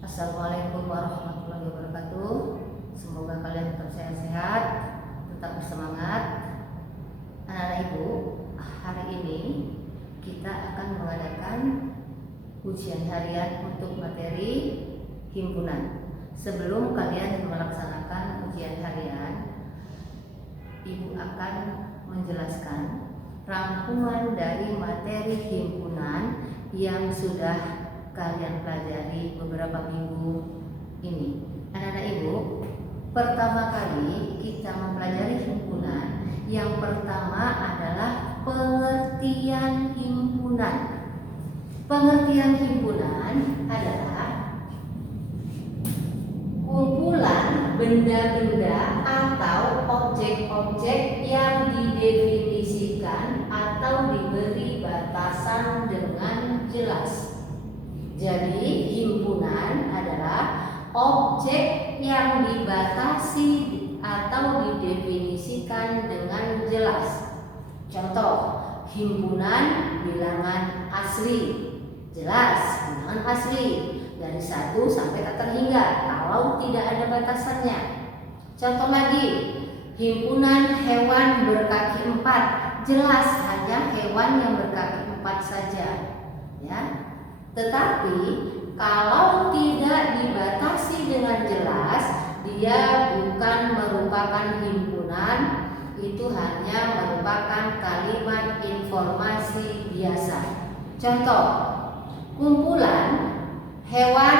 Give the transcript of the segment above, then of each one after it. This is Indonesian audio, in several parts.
Assalamualaikum warahmatullahi wabarakatuh. Semoga kalian tetap sehat-sehat, tetap bersemangat. Anak-anak ibu, hari ini kita akan mengadakan ujian harian untuk materi himpunan. Sebelum kalian melaksanakan ujian harian, ibu akan menjelaskan rangkuman dari materi himpunan yang sudah kalian pelajari beberapa minggu ini. Anak-anak ibu, pertama kali kita mempelajari himpunan. Yang pertama adalah pengertian himpunan. Pengertian himpunan adalah kumpulan benda-benda atau objek-objek yang didefinisikan atau diberi batasan dengan jelas. Jadi himpunan adalah objek yang dibatasi atau didefinisikan dengan jelas. Contoh, himpunan bilangan asli. Jelas, bilangan asli dari 1 sampai tak terhingga kalau tidak ada batasannya. Contoh lagi, himpunan hewan berkaki 4. Jelas, hanya hewan yang berkaki 4 saja. Ya. Tetapi kalau tidak dibatasi dengan jelas, dia bukan merupakan himpunan, itu hanya merupakan kalimat informasi biasa. Contoh, kumpulan hewan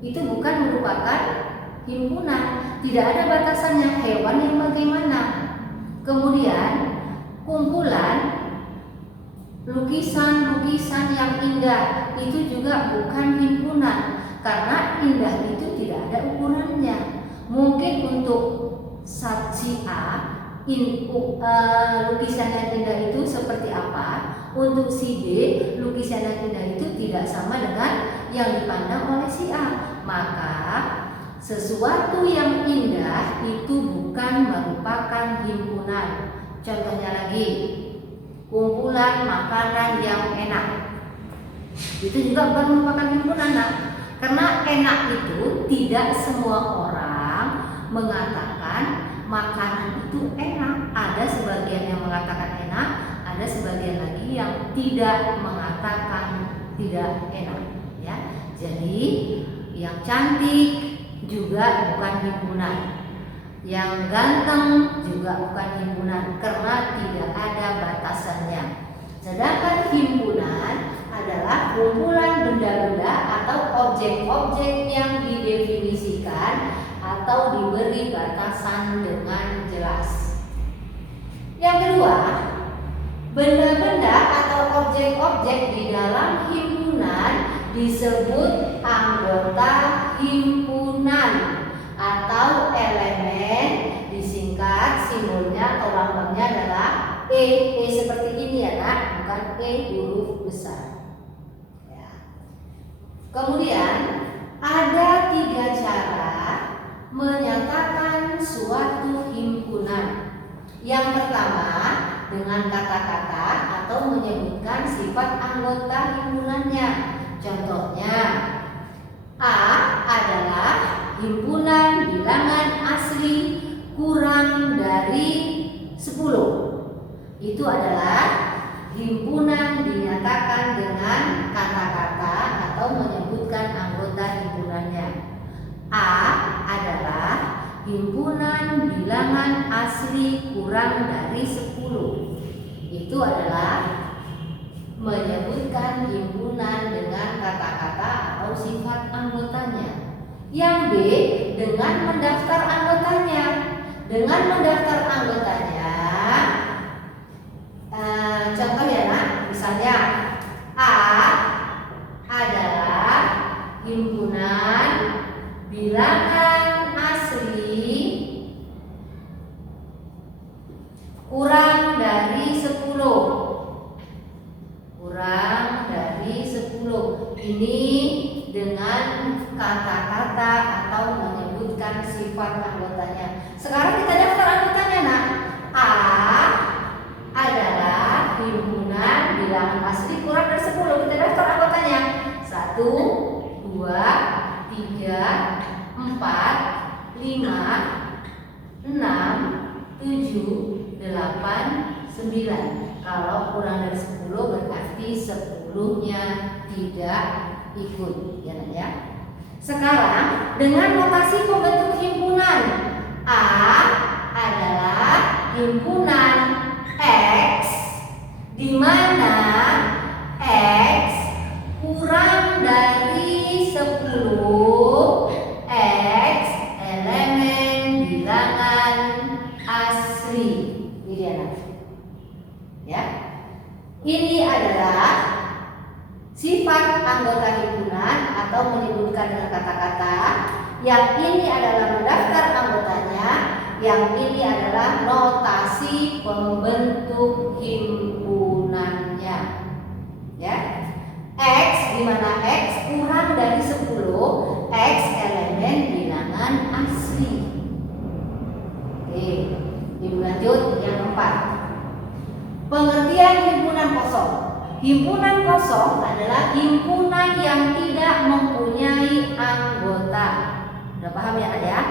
itu bukan merupakan himpunan, tidak ada batasannya hewan yang bagaimana. Kemudian kumpulan lukisan-lukisan yang indah itu juga bukan himpunan, karena indah itu tidak ada ukurannya. Mungkin untuk si A lukisan yang indah itu seperti apa, untuk si B lukisan yang indah itu tidak sama dengan yang dipandang oleh si A. Maka sesuatu yang indah itu bukan merupakan himpunan. Contohnya lagi, kumpulan makanan yang enak, itu juga bukan merupakan himpunan, nak. Karena enak itu tidak semua orang mengatakan makanan itu enak. Ada sebagian yang mengatakan enak, ada sebagian lagi yang tidak mengatakan tidak enak. Ya, jadi yang cantik juga bukan himpunan. Yang ganteng juga bukan himpunan karena tidak ada batasannya. Sedangkan himpunan adalah kumpulan benda-benda atau objek-objek yang didefinisikan atau diberi batasan dengan jelas. Yang kedua, benda-benda atau objek-objek di dalam himpunan disebut anggota himpunan atau elemen, disingkat simbolnya atau lambangnya adalah E. E seperti ini ya, nak, bukan E huruf besar. Ya. Kemudian ada 3 cara menyatakan suatu himpunan. Yang pertama dengan kata-kata atau menyebutkan sifat anggota himpunannya. Contohnya, A adalah himpunan bilangan asli kurang dari 10. Itu adalah himpunan dinyatakan dengan kata-kata atau menyebutkan anggota himpunannya. A adalah himpunan bilangan asli kurang dari 10. Itu adalah menyebutkan himpunan dengan kata-kata atau sifat anggotanya. Yang B dengan mendaftar anggotanya. Dengan mendaftar anggotanya, contoh ya, nak, misalnya A adalah himpunan bilangan asli kurang dari 10. Kurang dari 10. Ini dengan kata-kata atau menyebutkan sifat anggotanya. Sekarang kita daftar anggotanya, nak. A adalah himpunan bilangan asli kurang dari 10. Kita daftar anggotanya. 1, 2, 3, 4, 5, 6, 7, 8, 9. Kalau kurang dari 10 berarti 10-nya tidak ikut, ya Nak ya. Sekarang dengan notasi pembentuk himpunan, A adalah himpunan X di mana X kurang dari 10 X elemen bilangan asli. Ini dia Nak. Ya. Ini adalah sifat anggota himpunan atau menyebutkan dengan kata-kata. Yang ini adalah mendaftar anggotanya, yang ini adalah notasi pembentuk himpunannya. Ya. X di mana X kurang dari 10 X elemen bilangan asli. Oke, ini lanjut yang keempat. Pengertian himpunan kosong. Himpunan kosong adalah himpunan yang tidak mempunyai anggota. Sudah paham ya Kak ya?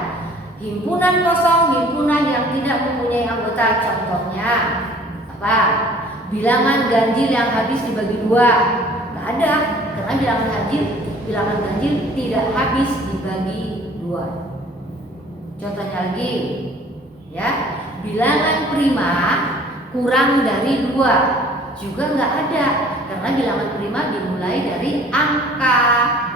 Himpunan kosong, himpunan yang tidak mempunyai anggota. Contohnya apa? Bilangan ganjil yang habis dibagi 2. Nggak ada, karena bilangan ganjil tidak habis dibagi 2. Contohnya lagi, ya, bilangan prima kurang dari 2 juga nggak ada, karena bilangan prima dimulai dari angka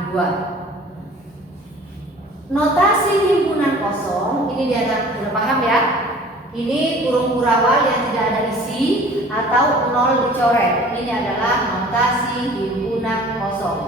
2. Notasi himpunan kosong ini dia, sudah paham ya? Ini kurung kurawal yang tidak ada isi atau 0 dicoret. Ini adalah notasi himpunan kosong.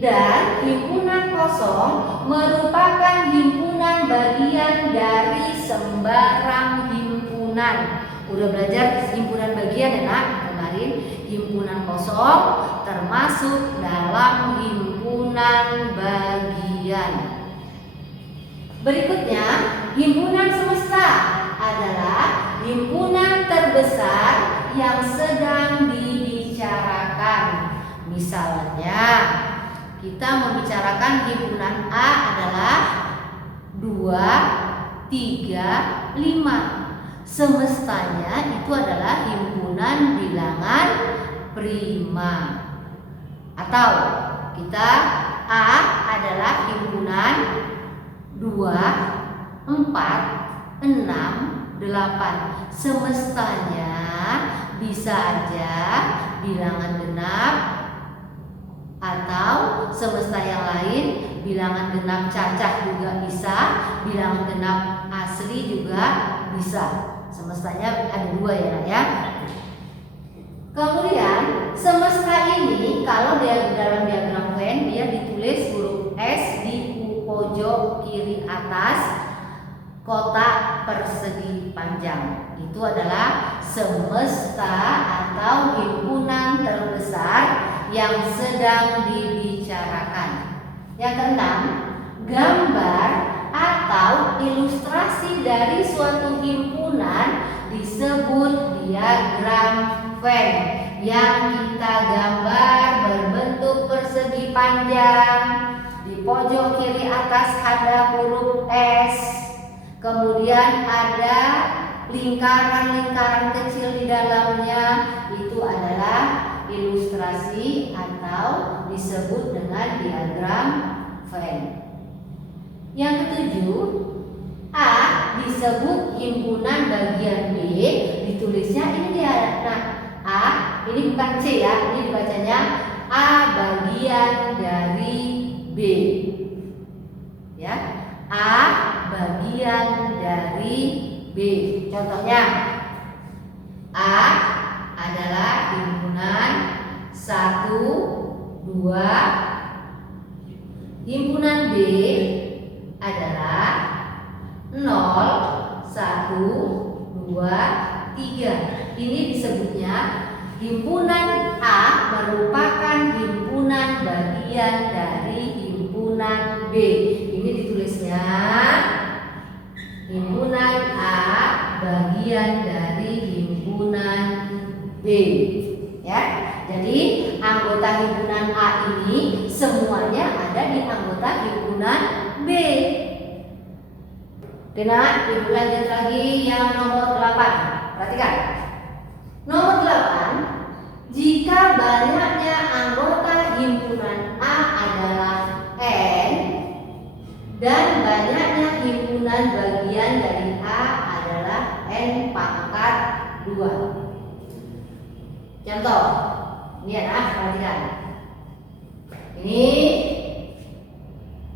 Dan himpunan kosong merupakan himpunan bagian dari sembarang himpunan. Udah belajar himpunan bagian ya Nak kemarin. Himpunan kosong termasuk dalam himpunan bagian. Berikutnya, himpunan semesta adalah himpunan terbesar yang sedang dibicarakan. Misalnya, kita membicarakan himpunan A adalah 2, 3, 5. Semestanya itu adalah himpunan bilangan prima. Atau kita A adalah himpunan 2, 4, 6, 8. Semestanya bisa aja bilangan genap atau semesta yang lain, bilangan genap cacah juga bisa, bilangan genap asli juga bisa. Semestanya ada 2 ya Nak ya. Kemudian semesta ini kalau dia dalam diagram Venn dia ditulis huruf S di pojok kiri atas kotak persegi panjang. Itu adalah semesta atau himpunan terbesar yang sedang dibicarakan. Yang keenam, gambar atau ilustrasi dari suatu himpunan disebut diagram Venn. Yang kita gambar berbentuk persegi panjang. Di pojok kiri atas ada huruf S. Kemudian ada lingkaran-lingkaran kecil di dalamnya. Itu adalah ilustrasi atau disebut dengan diagram Venn. Yang ketujuh, A disebut himpunan bagian B, ditulisnya ini dia. Nah, A ini bukan C ya, ini dibacanya A bagian dari B. Ya, A bagian dari B. Contohnya, A adalah himpunan 1, 2. Himpunan B adalah 0, 1, 2, 3. Ini disebutnya himpunan A merupakan himpunan bagian dari himpunan B. Ini ditulisnya himpunan A bagian dari himpunan B. Ya. Jadi anggota himpunan A ini semuanya menjadi anggota himpunan B. Nah, Ibu lanjut lagi yang nomor 8. Perhatikan. Nomor 8, jika banyaknya anggota himpunan A adalah N dan banyaknya himpunan bagian dari A adalah N pangkat 2. Contoh, ini anak perhatikan. Ini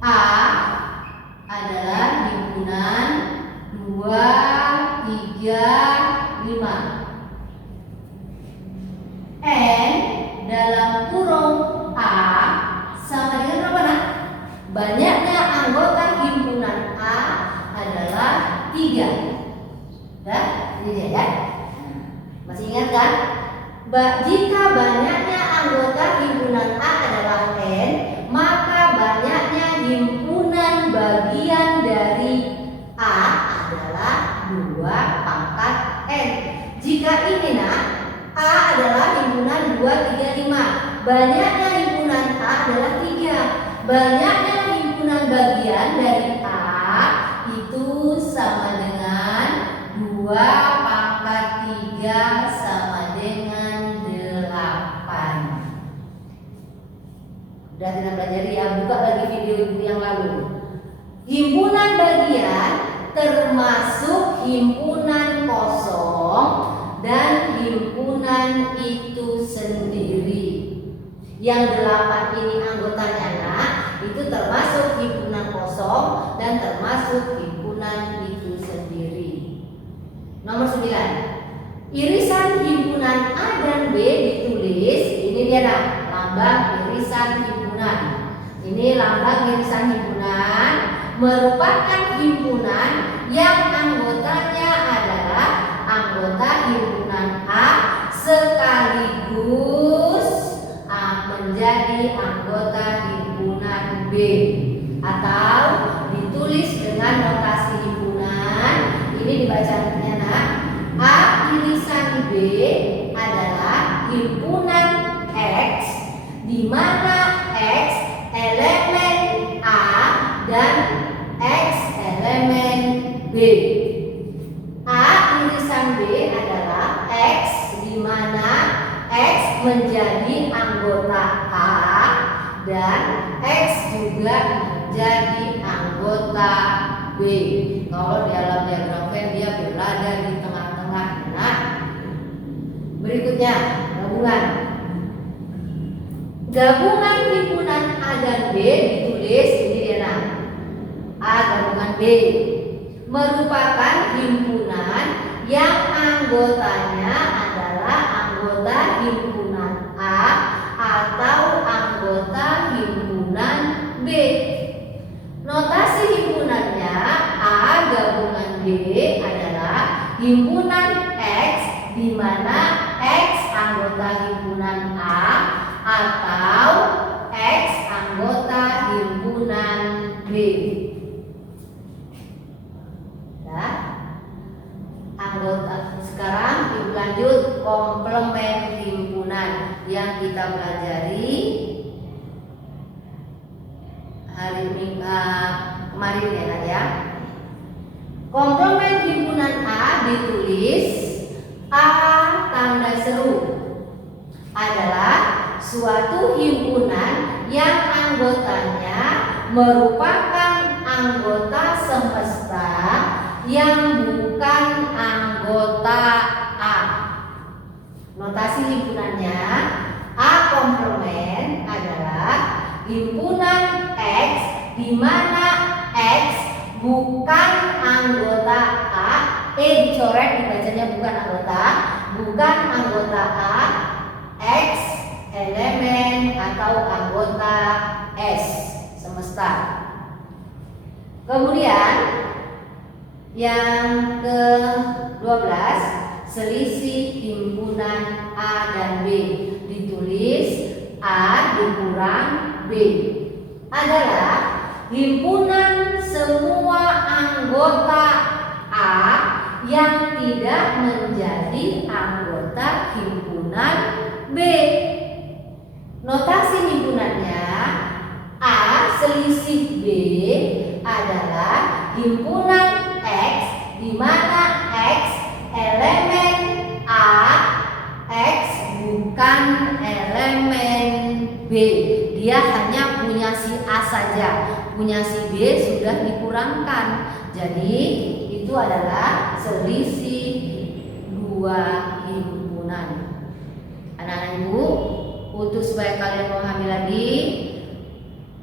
A adalah himpunan 2, 3, 5. N dalam kurung A sama dengan berapa nak? Banyaknya anggota himpunan A adalah 3. Dah, ini dia ya. Masih ingat kan? Jika banyaknya anggota himpunan A adalah N, maka banyaknya himpunan bagian dari A adalah 2 pangkat N. Jika ini nak, A adalah himpunan 2, 3, 5. Banyaknya himpunan A adalah 3. Banyaknya himpunan bagian dari A itu sama dengan 2 pangkat 3 sama dengan 8. Sudah kita pelajari ya, buka lagi video ibu yang lalu. Himpunan bagian termasuk himpunan kosong dan himpunan itu sendiri. Yang 8 ini anggotanya nak, itu termasuk himpunan kosong dan termasuk himpunan itu sendiri. Nomor 9, irisan himpunan A dan B ditulis. Ini dia nak, lambang irisan himpunan. Ini lambang irisan himpunan merupakan himpunan yang anggotanya adalah anggota himpunan A sekaligus menjadi anggota himpunan B, atau ditulis dengan notasi himpunan. Ini dibacanya nak, A irisan B adalah himpunan X, di mana X elemen A dan X elemen B. A irisan B adalah X, di mana X menjadi anggota A dan X juga menjadi anggota B. Kalau di dalam diagram Venn dia berada di tengah-tengah. Nah, berikutnya gabungan. Gabungan himpunan A dan B ditulis ini dia nah. A gabungan B merupakan himpunan yang anggotanya adalah anggota himpunan A atau anggota himpunan B. Notasi himpunannya A gabungan B adalah himpunan X, di mana X anggota himpunan A atau X anggota himpunan B. Nah, anggota sekarang ibu lanjut komplement himpunan yang kita pelajari hari Minggu kemarin ya nak ya. Komplement himpunan A ditulis A tanda seru adalah suatu himpunan yang anggotanya merupakan anggota semesta yang bukan anggota A. Notasi himpunannya A komplement adalah himpunan X, di mana X bukan anggota A. Dicoret dibacanya bukan anggota A. X elemen atau anggota S semesta. Kemudian yang ke-12, selisih himpunan A dan B ditulis A dikurang B adalah himpunan semua anggota A yang tidak menjadi anggota himpunan B. Notasi himpunannya A selisih B adalah himpunan X di mana X elemen A, X bukan elemen B. Dia hanya punya si A saja, punya si B sudah dikurangkan. Jadi itu adalah selisih dua himpunan. Anak-anak ibu, untuk supaya kalian memahami lagi,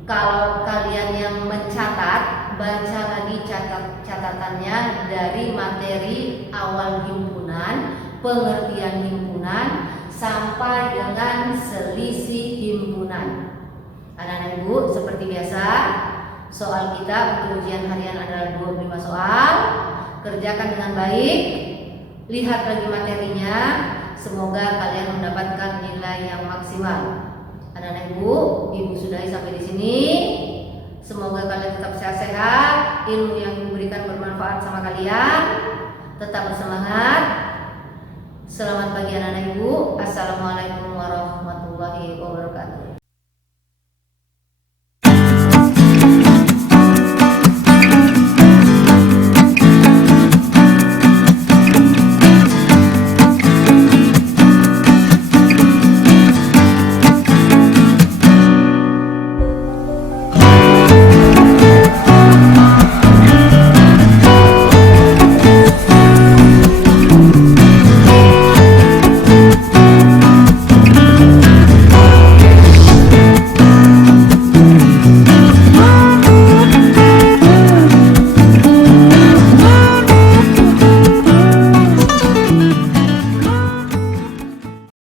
kalau kalian yang mencatat, baca lagi catatannya dari materi awal himpunan, pengertian himpunan, sampai dengan selisih himpunan. Anak-anak ibu, seperti biasa, soal kita untuk ujian harian adalah 25 soal. Kerjakan dengan baik, lihat lagi materinya. Semoga kalian mendapatkan nilai yang maksimal. Anak-anak ibu sudahi sampai di sini. Semoga kalian tetap sehat-sehat, ilmu yang diberikan bermanfaat sama kalian. Tetap bersemangat. Selamat pagi anak-anak ibu. Assalamualaikum warahmatullahi wabarakatuh.